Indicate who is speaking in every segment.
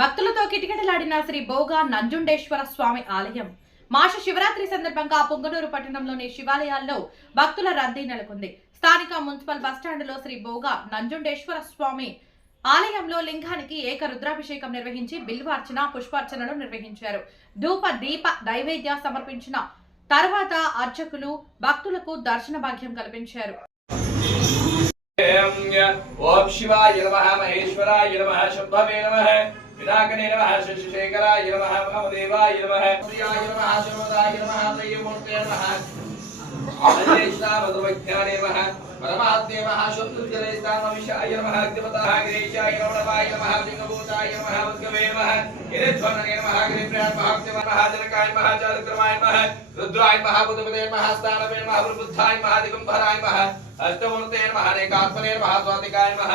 Speaker 1: భక్తులతో కిటకిటలాడిన శ్రీ భోగా నంజుండేశ్వర స్వామి ఆలయం. మాస శివరాత్రి సందర్భంగా పొంగనూరు పట్టణంలోని శివాలయాల్లో భక్తుల రద్దీ నెలకొంది. స్థానిక మున్సిపల్ బస్టాండ్లో శ్రీ భోగా నంజుండేశ్వర స్వామి ఆలయంలో లింగానికి ఏక రుద్రాభిషేకం నిర్వహించి బిల్వార్చన పుష్పార్చనలు నిర్వహించారు. ధూప దీప నైవేద్య సమర్పించిన తర్వాత అర్చకులు భక్తులకు దర్శన భాగ్యం కల్పించారు.
Speaker 2: ఓం శివాయ నమః మహేశ్వరాయ నమః శంభవే నమః. వినాయకనే నమః శశిశేఖరాయ నమః మహాదేవాయ నమః ప్రియాయ నమః శర్వదాయ నమః త్రయమూర్తే నమః అజేష్టామధువజ్ఞానే నమః పరమాత్మే నమః శుద్ధుజలేస్తామవిషాయ నమః అగ్నిపతాయ గిరీశాయ నమః నమః లింగభూతాయ నమః ఉద్గవే నమః గిరిధ్వననే నమః గిరిప్రియాయ నమః నమః జనకాయ నమః జాలక్రమాయ నమః రుద్రాయ నమః బుధపదే నమః స్థానవే నమః బుద్ధాయ నమః దిగంబరాయ నమః అష్టమూర్తే నమః అనేకాత్మనే నమః స్వాతికాయ నమః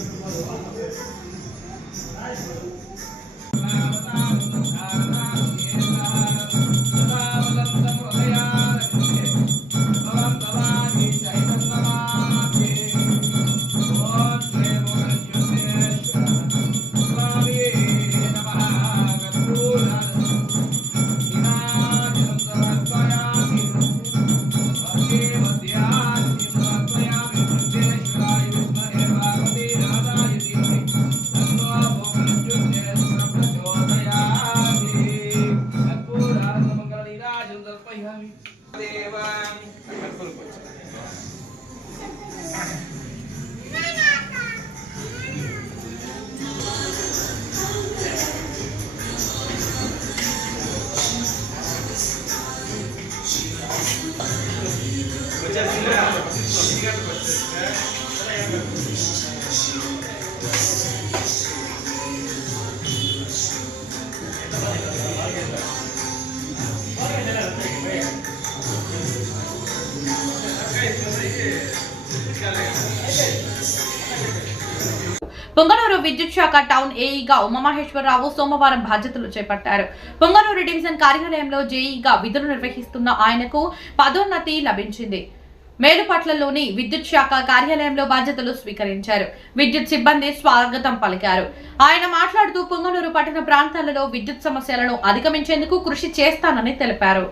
Speaker 2: స్వామియే నమః
Speaker 1: పొంగనూరు విద్యుత్ శాఖ టౌన్ ఏఈగా ఉమామహేశ్వరరావు సోమవారం బాధ్యతలు చేపట్టారు. పొంగనూరు డివిజన్ కార్యాలయంలో జేఈగా విధులు నిర్వహిస్తున్న ఆయనకు పదోన్నతి లభించింది. మేలుపట్లలోని విద్యుత్ శాఖ కార్యాలయంలో బాధ్యతలు స్వీకరించారు. విద్యుత్ సిబ్బంది స్వాగతం పలికారు. ఆయన మాట్లాడుతూ పొంగనూరు పట్టణ ప్రాంతాలలో విద్యుత్ సమస్యలను అధిగమించేందుకు కృషి చేస్తానని తెలిపారు.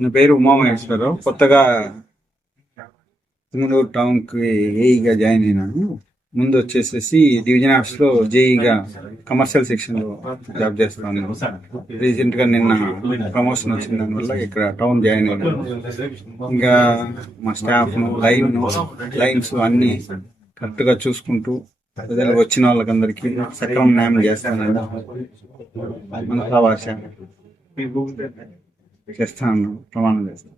Speaker 3: నా పేరు ఉమామహేశ్వరరావు. కొత్తగా తిమ్మనూరు టౌన్కి ఏఈగా జాయిన్ అయినాను. ముందు వచ్చేసేసి డివిజన్ ఆఫీస్లో జేఈగా కమర్షియల్ సెక్షన్లో జాబ్ చేస్తాను. రీసెంట్గా నిన్న ప్రమోషన్ వచ్చిన దానివల్ల ఇక్కడ టౌన్ జాయిన్ అయ్యాను. ఇంకా మా స్టాఫ్ను లైన్ లైన్స్ అన్ని కరెక్ట్గా చూసుకుంటూ ప్రజలకు వచ్చిన వాళ్ళకందరికీ సక్రమం న్యాయం చేస్తానని మన భాష చేస్తాను ప్రమాణం చేస్తాను.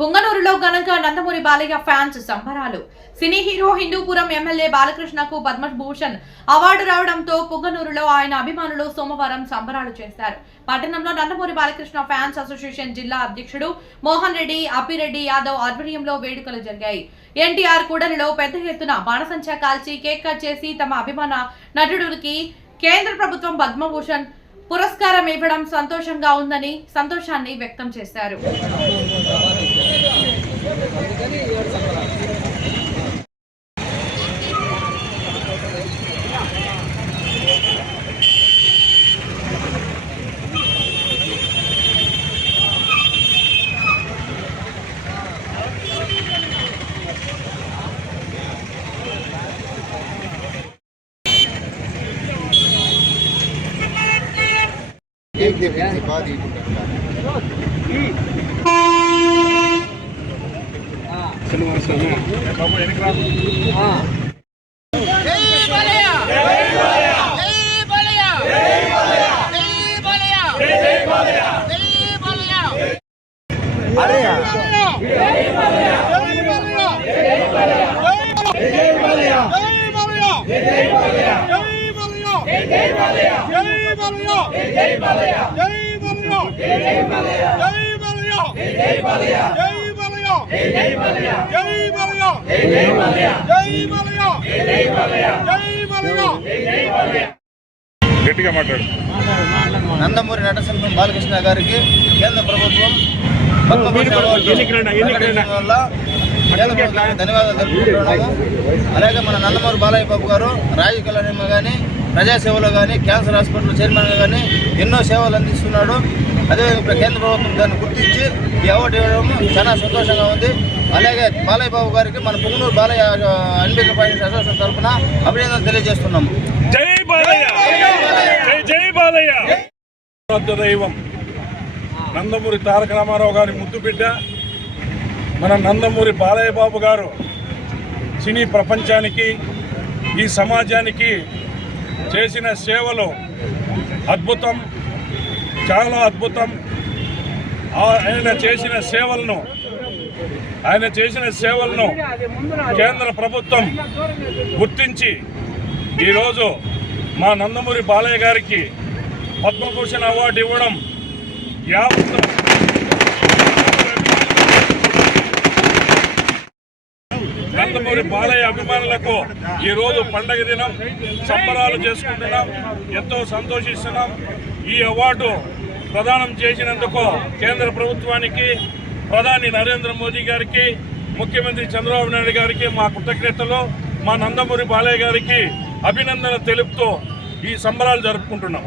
Speaker 1: పుంగనూరులో ఘనంగా నందమూరి బాలయ్య ఫ్యాన్స్ సంబరాలు. సినీ హీరో హిందూపురం ఎమ్మెల్యే బాలకృష్ణకు పద్మభూషణ్ అవార్డు రావడంతో పుంగనూరులో ఆయన అభిమానులు సోమవారం సంబరాలు చేశారు. పట్టణంలో నందమూరి బాలకృష్ణ ఫ్యాన్స్ అసోసియేషన్ జిల్లా అధ్యక్షుడు మోహన్ రెడ్డి అప్పిరెడ్డి యాదవ్ ఆధ్వర్యంలో వేడుకలు జరిగాయి. ఎన్టీఆర్ కూడలిలో పెద్ద ఎత్తున బాణసంచా కాల్చి కేక్ కట్ చేసి తమ అభిమాన నటుడికి కేంద్ర ప్రభుత్వం పద్మభూషణ్ పురస్కారం ఇవ్వడం సంతోషంగా ఉందని సంతోషాన్ని వ్యక్తం చేశారు.
Speaker 4: एक दिन के बाद ही अरे
Speaker 5: यार జై బాలయ్య జై బాలయ్య జై బాలయ్య జై బాలయ్య జై బాలయ్య జై బాలయ్య జై బాలయ్య జై బాలయ్య జై బాలయ్య జై బాలయ్య జై బాలయ్య జై బాలయ్య జై బాలయ్య
Speaker 6: గట్టిగా మాట్లాడు
Speaker 4: నందమూరి నటసింహం బాలకృష్ణ గారికి కేంద్ర ప్రభుత్వం వల్ల ధన్యవాదాలు తెలుపుకుంటున్నాము. అలాగే మన నందమూరి బాలయ్య బాబు గారు రాజకీయ కళ్యాణంలో కానీ ప్రజాసేవలో కానీ క్యాన్సర్ హాస్పిటల్ చైర్మన్గా కానీ ఎన్నో సేవలు అందిస్తున్నాడు. అదేవిధంగా కేంద్ర ప్రభుత్వం దాన్ని గుర్తించి ఈ అవార్డు ఇవ్వడం చాలా సంతోషంగా ఉంది. అలాగే బాలయ్య బాబు గారికి మన పుంగనూరు బాలయ్య అన్బిక ఫైనాన్స్ అసోసియేషన్ తరఫున అభినందనలు తెలియజేస్తున్నాము.
Speaker 6: జై బాలయ్య! జై జై బాలయ్య! దైవం. నందమూరి తారక రామారావు గారి ముద్దు బిడ్డ మన నందమూరి బాలయ్య బాబు గారు సినీ ప్రపంచానికి ఈ సమాజానికి చేసిన సేవలు అద్భుతం చాలా అద్భుతం. ఆ- ఆయన చేసిన సేవలను ఆయన చేసిన సేవలను కేంద్ర ప్రభుత్వం గుర్తించి ఈరోజు మా నందమూరి బాలయ్య గారికి పద్మభూషణ్ అవార్డు ఇవ్వడం యావత్ నందమూరి బాలయ్య అభిమానులకు ఈ రోజు పండగ దినం. సంబరాలు చేసుకుంటున్నాం. ఎంతో సంతోషిస్తున్నాం. ఈ అవార్డు ప్రదానం చేసినందుకు కేంద్ర ప్రభుత్వానికి ప్రధాని నరేంద్ర మోదీ గారికి ముఖ్యమంత్రి చంద్రబాబు నాయుడు గారికి మా కృతజ్ఞతలు. మా నందమూరి బాలయ్య గారికి అభినందన తెలుపుతూ ఈ సంబరాలు జరుపుకుంటున్నాం.